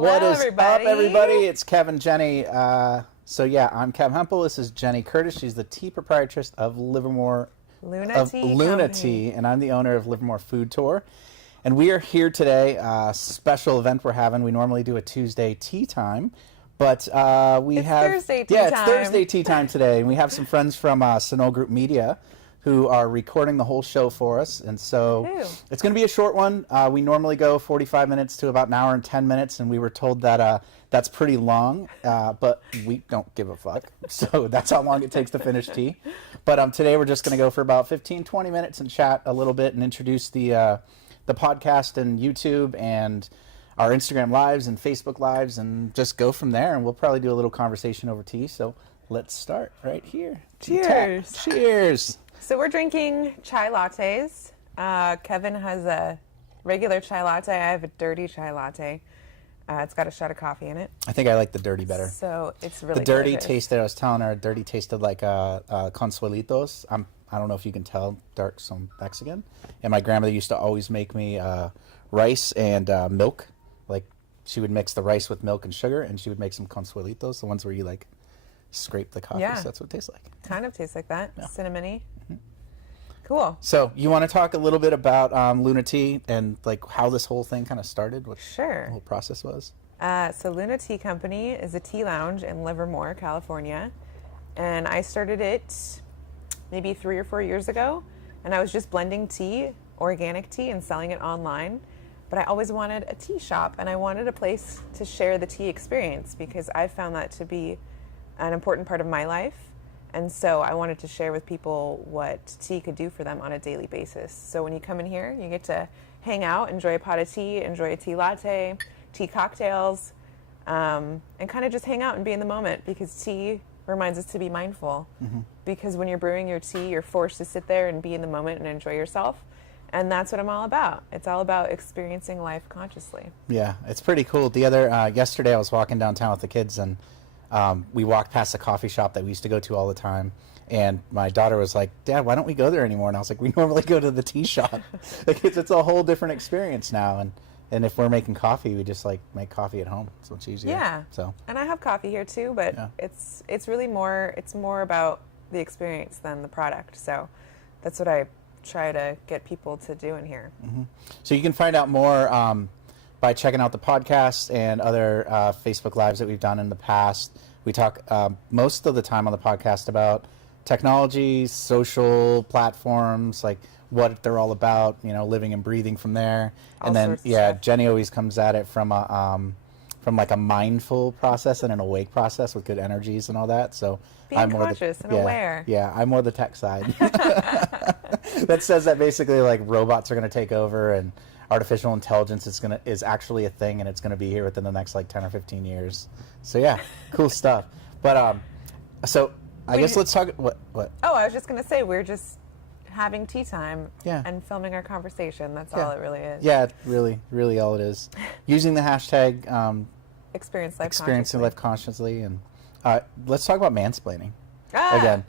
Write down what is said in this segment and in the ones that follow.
What is everybody. up, everybody? It's Kevin, Jenny. So yeah, I'm Kev Hempel. This is Jenny Curtis. She's the tea proprietress of Livermore Luna Tea, and I'm the owner of Livermore Food Tour. And we are here today. A special event we're having. We normally do a Tuesday tea time, but It's Thursday tea it's time. Thursday tea time today, and we have some friends from Sonol Group Media who are recording the whole show for us. And so it's going to be a short one. We normally go 45 minutes to about an hour and 10 minutes, and we were told that that's pretty long, but we don't give a fuck. So that's how long it takes to finish tea. But today we're just going to go for about 15, 20 minutes and chat a little bit and introduce the podcast and YouTube and our Instagram lives and Facebook lives and just go from there. And we'll probably do a little conversation over tea. So let's start right here. Cheers. Cheers. So we're drinking chai lattes. Kevin has a regular chai latte. I have a dirty chai latte. It's got a shot of coffee in it. I think I like the dirty better. So it's really The dirty delicious. tasted, I was telling her, dirty tasted like Consuelitos. I don't know if you can tell, dark, some Mexican. And my grandmother used to always make me rice and milk. Like, she would mix the rice with milk and sugar, and she would make some Consuelitos, the ones where you, like, scrape the coffee. Yeah. So that's what it tastes like. Kind of tastes like that. Yeah. Cinnamony. Cool. So you want to talk a little bit about Luna Tea and, like, how this whole thing kind of started? What Sure. the whole process was? So Luna Tea Company is a tea lounge in Livermore, California. And I started it maybe 3 or 4 years ago. And I was just blending tea, organic tea, and selling it online. But I always wanted a tea shop, and I wanted a place to share the tea experience because I found that to be an important part of my life. And so I wanted to share with people what tea could do for them on a daily basis. So when you come in here, you get to hang out, enjoy a pot of tea, enjoy a tea latte, tea cocktails, and kind of just hang out and be in the moment because tea reminds us to be mindful. Because when you're brewing your tea, you're forced to sit there and be in the moment and enjoy yourself. And that's what I'm all about. It's all about experiencing life consciously. Yeah, it's pretty cool. The other yesterday I was walking downtown with the kids, and we walked past a coffee shop that we used to go to all the time. And my daughter was like, "Dad, why don't we go there anymore?" And I was like, "We normally go to the tea shop." Like, it's a whole different experience now. And if we're making coffee, we just like make coffee at home. It's much easier. Yeah. So. And I have coffee here too, but Yeah. it's really more about the experience than the product. So that's what I try to get people to do in here. So you can find out more by checking out the podcast and other Facebook Lives that we've done in the past. We talk most of the time on the podcast about technology, social platforms, like what they're all about, you know, living and breathing from there. All And then, sorts of yeah, stuff. Jenny always comes at it from like a mindful process and an awake process with good energies and all that. So Being I'm more conscious and yeah, aware. Yeah, I'm more the tech side. That says that basically like robots are going to take over and artificial intelligence is actually a thing and it's going to be here within the next like 10 or 15 years. So yeah, cool stuff. But so I guess let's talk what. Oh, I was just going to say we're just having tea time Yeah. and filming our conversation. That's Yeah. all it really is. Yeah, really all it is. Using the hashtag Experience life experiencing consciously. life consciously, and let's talk about mansplaining Ah! again.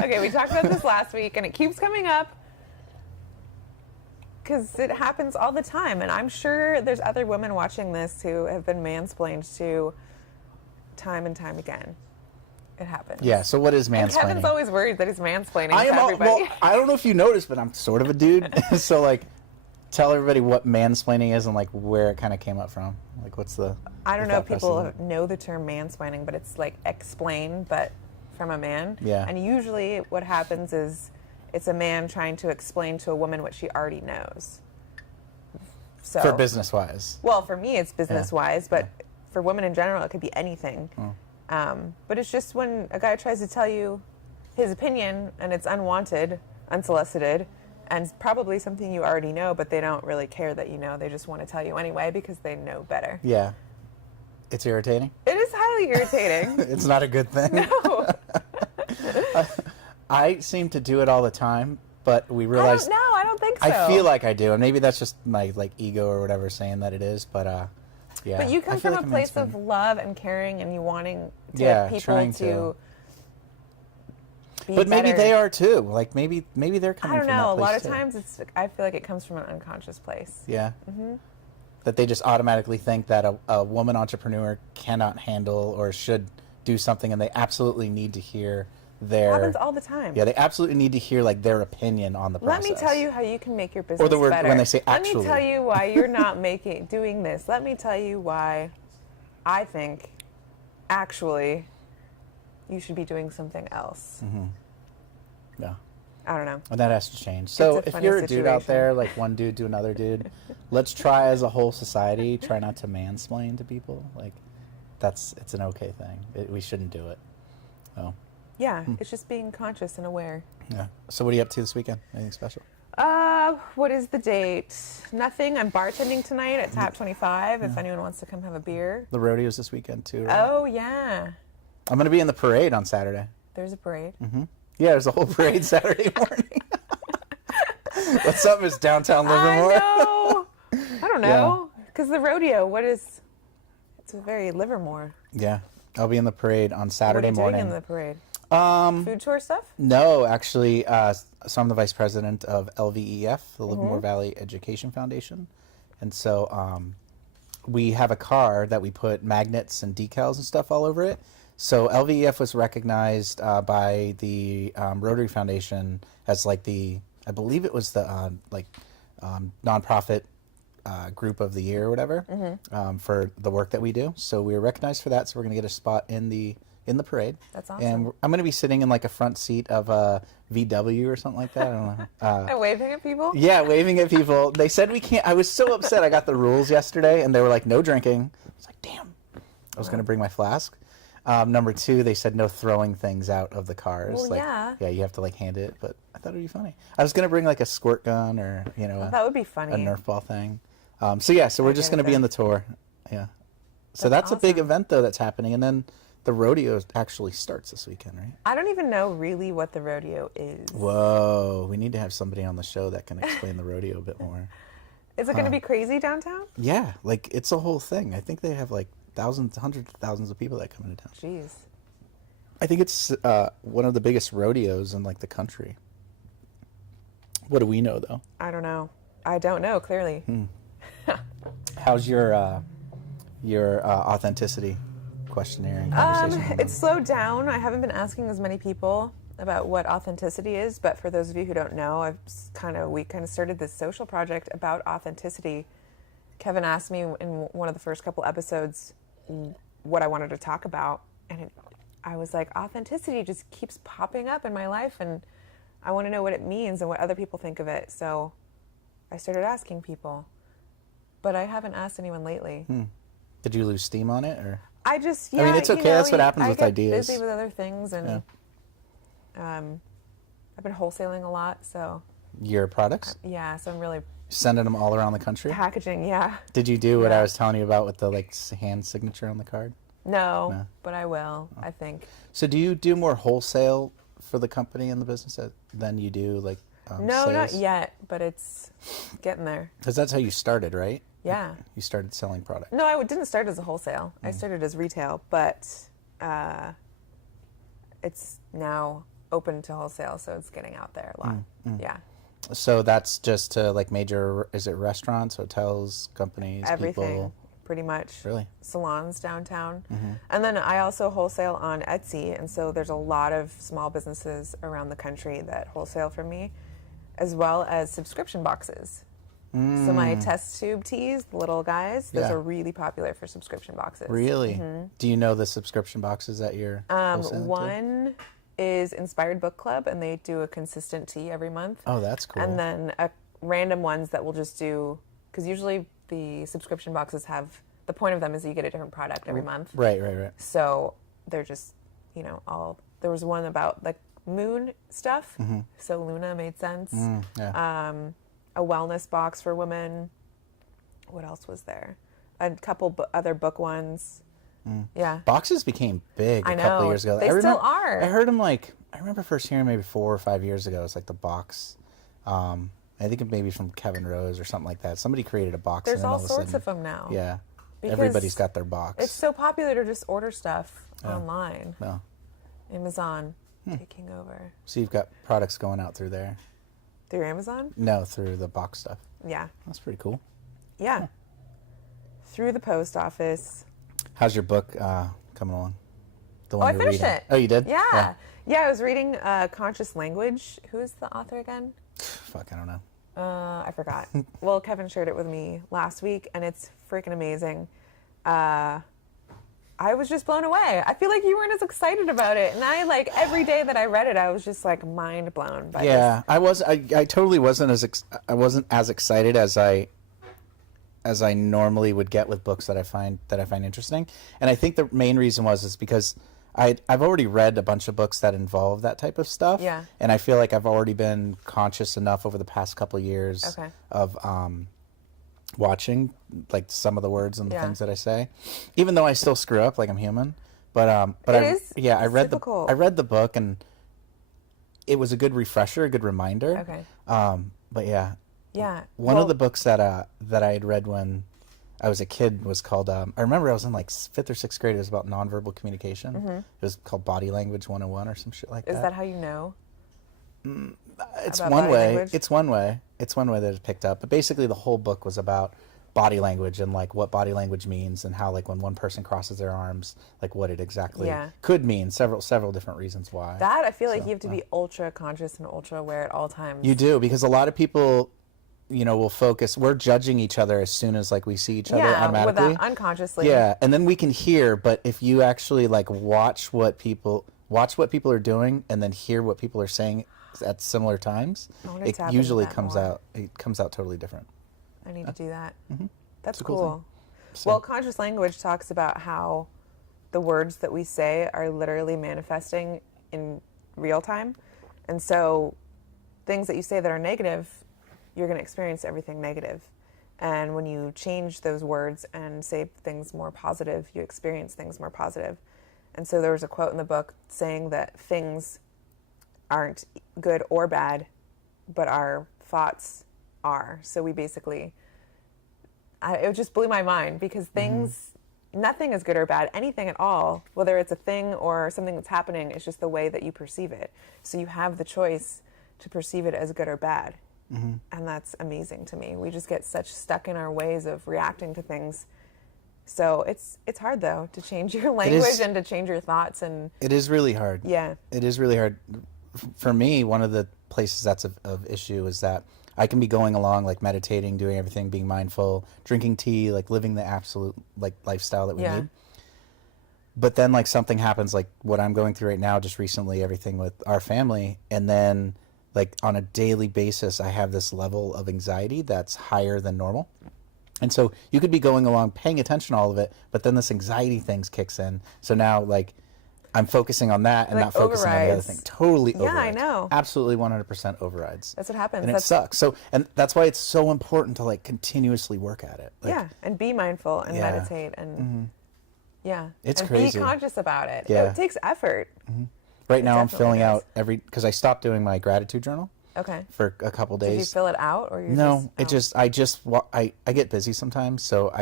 Okay, we talked about this last week, and it keeps coming up because it happens all the time. And I'm sure there's other women watching this who have been mansplained to time and time again. It happens. Yeah. So what is And mansplaining? Kevin's always worried that he's mansplaining I to am. everybody. Well, I don't know if you noticed, but I'm sort of a dude. So like, tell everybody what mansplaining is and like where it kind of came up from. Like, what's the? I don't the know if thought people process of it? know the term mansplaining, but it's like explain, but from a man. Yeah. And usually what happens is it's a man trying to explain to a woman what she already knows. So, For business wise. well, for me, it's business wise, but for women in general, it could be anything. But it's just when a guy tries to tell you his opinion and it's unwanted, unsolicited, and probably something you already know, but they don't really care that you know. They just want to tell you anyway because they know better. Yeah. It's irritating. It is highly irritating. It's not a good thing. No. I seem to do it all the time, but we I realize don't know. I don't think so. I feel like I do, and maybe that's just my like ego or whatever saying that it is. But yeah. But you I come feel from like a I'm place of mansplaining. love and caring, and you wanting to Yeah, people trying to to. be But maybe better. they are too. Like maybe they're coming I don't from know. that A lot place of too. times, I feel like it comes from an unconscious place. Yeah. that they just automatically think that a woman entrepreneur cannot handle or should do something, and they absolutely need to hear their. It happens all the time. Yeah, they absolutely need to hear like their opinion on the process. Let me tell you how you can make your business Or the word better. when they say actually. Let me tell you why you're not doing this. Let me tell you why I think actually you should be doing something else. Yeah. I don't know. And that has to change. So It's a if funny you're a dude out situation. there, like one dude to another dude, let's try as a whole society, try not to mansplain to people. Like it's an okay thing. We shouldn't do it. Oh, Yeah, it's just being conscious and aware. yeah. So what are you up to this weekend? Anything special? What is the date? Nothing. I'm bartending tonight at Tap 25 if anyone wants to come have a beer. The rodeo's this weekend too, right? Oh, yeah. I'm going to be in the parade on Saturday. There's a parade. Yeah, there's a whole parade Saturday morning. What's up, Miss Downtown Livermore? I know. I don't know. Because the rodeo, it's a very Livermore. Yeah, I'll be in the parade on Saturday What are you morning. doing in the parade? Um, Food tour stuff? No, actually, so I'm the vice president of LVEF, the Livermore Valley Education Foundation. And so we have a car that we put magnets and decals and stuff all over it. So LVEF was recognized by the Rotary Foundation as like I believe it was the nonprofit group of the year or whatever for the work that we do. So we were recognized for that. So we're going to get a spot in the parade. That's awesome. And I'm going to be sitting in like a front seat of a VW or something like that. I don't know. And waving at people? Yeah, waving at people. They said we can't. I was so upset. I got the rules yesterday, and they were like, no drinking. I was like, damn. I was going to bring my flask. Number 2, they said no throwing things out of the cars. Well, like, yeah. Yeah, you have to like hand it. But I thought it'd be funny. I was going to bring like a squirt gun or That would be funny. a Nerf ball thing. So yeah, so we're just going to be in the tour. Yeah. So that's a big awesome. event though that's happening, and then the rodeo actually starts this weekend, right? I don't even know really what the rodeo is. Whoa, we need to have somebody on the show that can explain the rodeo a bit more. Is it going to be crazy downtown? Yeah, like it's a whole thing. I think they have like thousands, hundreds of thousands of people that come into town. Jeez. I think it's one of the biggest rodeos in like the country. What do we know though? I don't know. I don't know, clearly. How's your authenticity questionnaire and conversation? It's slowed down. I haven't been asking as many people about what authenticity is, but for those of you who don't know, we kind of started this social project about authenticity. Kevin asked me in one of the first couple episodes what I wanted to talk about, and I was like, authenticity just keeps popping up in my life, and I want to know what it means and what other people think of it. So I started asking people, but I haven't asked anyone lately. Did you lose steam on it, or? I just, I mean, it's okay. That's what happens with I get ideas. busy with other things, and I've been wholesaling a lot, so Your products? yeah. So I'm really Sending them all around the country? packaging. Yeah. Did you do what Yeah. I was telling you about with the like hand signature on the card? No, but I will. Oh. I think. So do you do more wholesale for the company and the business than you do like No, sales? not yet, but it's getting there. Because that's how you started, right? Yeah. You started selling product. No, I didn't start as a wholesale. I started as retail, but it's now open to wholesale, so it's getting out there a lot. Yeah. So that's just to like major, is it restaurants, hotels, companies, Everything, people? pretty much. Really? Salons downtown. And then I also wholesale on Etsy, and so there's a lot of small businesses around the country that wholesale from me, as well as subscription boxes. So my test tube tees, the little guys, those Yeah. are really popular for subscription boxes. Really? Do you know the subscription boxes that you're wholesaling to? One is Inspired Book Club, and they do a consistent tea every month. Oh, that's cool. And then random ones that will just do, because usually the subscription boxes have, the point of them is that you get a different product every month. Right. So they're just, there was one about like moon stuff. So Luna made sense. Yeah. A wellness box for women. What else was there? A couple other book ones. Yeah. Boxes became big I a couple know. years ago. They still are. I heard them like, I remember first hearing maybe 4 or 5 years ago. It's like the box. I think it maybe from Kevin Rose or something like that. Somebody created a box. There's and then all of a sorts sudden- of them now. Yeah. Because Everybody's got their box. It's so popular to just order stuff online. No. Amazon taking over. So you've got products going out through there. Through Amazon? No, through the box stuff. Yeah. That's pretty cool. Yeah. through the post office. How's your book coming along? The Oh, one I you're finished reading. it. Oh, you did? Yeah. Yeah, I was reading Conscious Language. Who is the author again? Fuck, I don't know. I forgot. Well, Kevin shared it with me last week, and it's freaking amazing. I was just blown away. I feel like you weren't as excited about it, and I like every day that I read it, I was just like mind blown by Yeah, I was. I totally wasn't I wasn't as excited as I normally would get with books that I find interesting. And I think the main reason is because I've already read a bunch of books that involve that type of stuff. Yeah. And I feel like I've already been conscious enough over the past couple of years Okay. of watching like some of the words and the Yeah. things that I say, even though I still screw up, like I'm human. But It's I read difficult. I read the book, and it was a good refresher, a good reminder. Okay. But yeah, Yeah. one Well, of the books that I had read when I was a kid was called. I remember I was in like 5th or 6th grade. It was about nonverbal communication. It was called Body Language 101 or some shit like that. Is that how you know? It's about one body way. language? It's one way. It's one way that it's picked up. But basically, the whole book was about body language and like what body language means, and how like when one person crosses their arms, like what it exactly Yeah. could mean. Several different reasons why. That I feel like So, you have to be ultra conscious and ultra aware at all times. You do, because a lot of people, will focus. We're judging each other as soon as like we see each other yeah, automatically. without unconsciously. Yeah, and then we can hear. But if you actually like watch what people are doing, and then hear what people are saying at similar times, I wanna it tap into usually that comes more. out. It comes out totally different. I need to do that. That's a cool cool. thing. So- Well, conscious language talks about how the words that we say are literally manifesting in real time. And so things that you say that are negative, you're going to experience everything negative. And when you change those words and say things more positive, you experience things more positive. And so there was a quote in the book saying that things aren't good or bad, but our thoughts are. So we basically, it just blew my mind because things, nothing is good or bad, anything at all, whether it's a thing or something that's happening, it's just the way that you perceive it. So you have the choice to perceive it as good or bad. And that's amazing to me. We just get such stuck in our ways of reacting to things. So it's hard though to change your language and to change your thoughts, and It is really hard. yeah. It is really hard. For me, one of the places that's of issue is that I can be going along, like meditating, doing everything, being mindful, drinking tea, like living the absolute like lifestyle that we Yeah. need. But then like something happens, like what I'm going through right now, just recently, everything with our family, and then like on a daily basis, I have this level of anxiety that's higher than normal. And so you could be going along, paying attention to all of it, but then this anxiety things kicks in. So now like I'm focusing on that and Like not focusing on the other overrides. thing. Totally Yeah, I overrides. know. Absolutely 100% overrides. That's what happens. And it That's, sucks. So, and that's why it's so important to like continuously work at it. Like, yeah, and be mindful and Yeah. meditate and yeah, It's and crazy. be conscious about it. Yeah. It takes effort. Right now I'm definitely filling does. out because I stopped doing my gratitude journal Okay. for a couple days. Did you fill it out or you No, just, I get busy sometimes, so I'm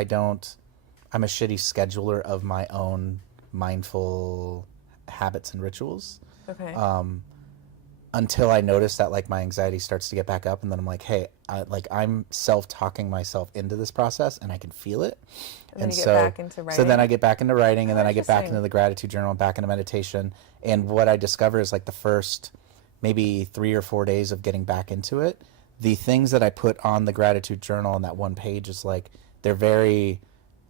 a shitty scheduler of my own mindful habits and rituals okay. until I notice that like my anxiety starts to get back up, and then I'm like, hey, I'm self-talking myself into this process, and I can feel it. And then you get so, back into so then writing? I get back into writing, and Oh, then I get back interesting. into the gratitude journal, and back into meditation. And what I discover is like the first maybe 3 or 4 days of getting back into it, the things that I put on the gratitude journal on that one page is like they're very,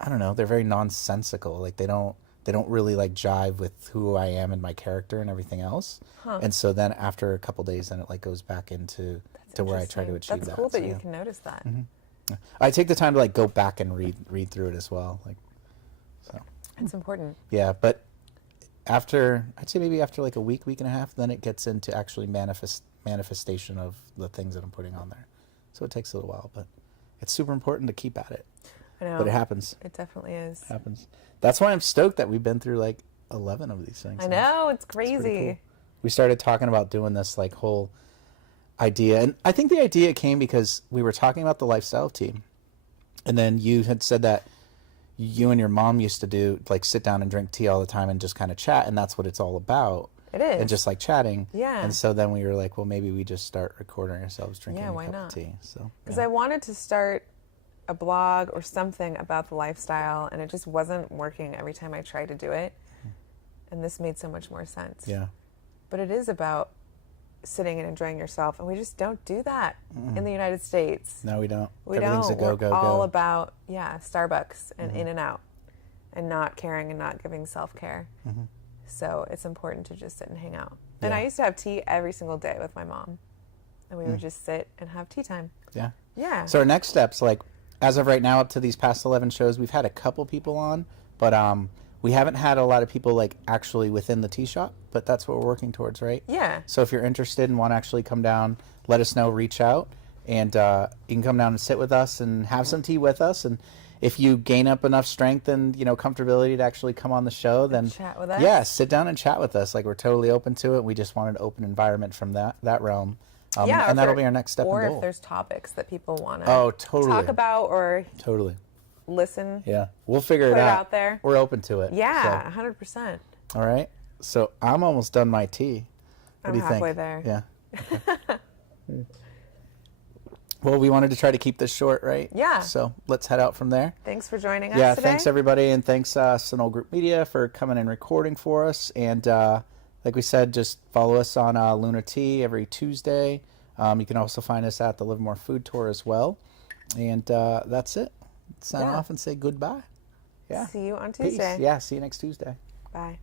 I don't know, they're very nonsensical. Like they don't really like jive with who I am and my character and everything else. And so then after a couple days, then it like goes back into to where I try to Interesting. achieve That's that. cool that So, you yeah. can notice that. I take the time to like go back and read through it as well. Like, so It's important. yeah, but I'd say maybe after like a week and a half, then it gets into actually manifestation of the things that I'm putting on there. So it takes a little while, but it's super important to keep at it. I know. But it happens. It definitely is. Happens. That's why I'm stoked that we've been through like 11 of these things. I know. It's It's pretty crazy. cool. We started talking about doing this like whole idea, and I think the idea came because we were talking about the lifestyle team, and then you had said that you and your mom used to do like sit down and drink tea all the time and just kind of chat, and that's what it's all about. It is. And just like chatting. Yeah. And so then we were like, well, maybe we just start recording ourselves drinking Yeah, a why cup not? of tea. So Because yeah. I wanted to start a blog or something about the lifestyle, and it just wasn't working every time I tried to do it. And this made so much more sense. Yeah. But it is about sitting and enjoying yourself, and we just don't do that in the United States. No, we don't. We Everything's don't. a go, We're go, all go. about, Starbucks and in and out, and not caring and not giving self-care. So it's important to just sit and hang out. And Yeah. I used to have tea every single day with my mom, and we would just sit and have tea time. Yeah. Yeah. So our next steps, like as of right now, up to these past 11 shows, we've had a couple people on, but we haven't had a lot of people like actually within the tea shop. But that's what we're working towards, right? Yeah. So if you're interested and want to actually come down, let us know. Reach out, and you can come down and sit with us and have some tea with us. And if you gain up enough strength and comfortability to actually come on the show, then chat with us. Yeah, sit down and chat with us. Like we're totally open to it. We just want an open environment from that realm. Yeah, or and that'll if be our next step Or and if goal. there's topics that people want to Oh, totally. talk about or Totally. listen. Yeah, we'll figure Put it it out. out there. We're open to it. Yeah, 100%. So, all right. So I'm almost done my tea. What I'm do you halfway think? there. Yeah. Okay. Well, we wanted to try to keep this short, right? Yeah. So let's head out from there. Thanks for joining us Yeah, today. thanks everybody, and thanks Sonol Group Media for coming and recording for us. And like we said, just follow us on Luna Tea every Tuesday. You can also find us at the Livermore Food Tour as well. And that's it. Sign Yeah. off and say goodbye. Yeah. See you on Peace. Tuesday. Yeah, see you next Tuesday. Bye.